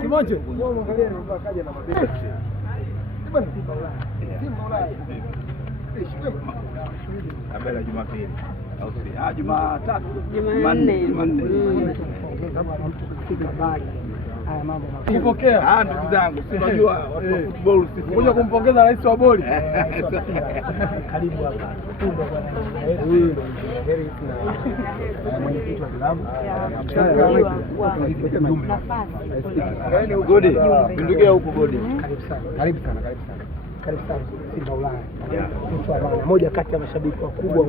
Kimoja. Kabla Jumapili au si? Jumatatu. Jumanne. Haya mambo kupokea. Ndugu zangu, si unajua watu wa football sisi. Ngoja kumpongeza rais wa boli. Karibu hapa. Huyu heri na mwenyekiti wa klabu. Godi, ndugia huko Godi. Karibu sana. Simba Ulaya. Mtu ambaye moja kati ya mashabiki wakubwa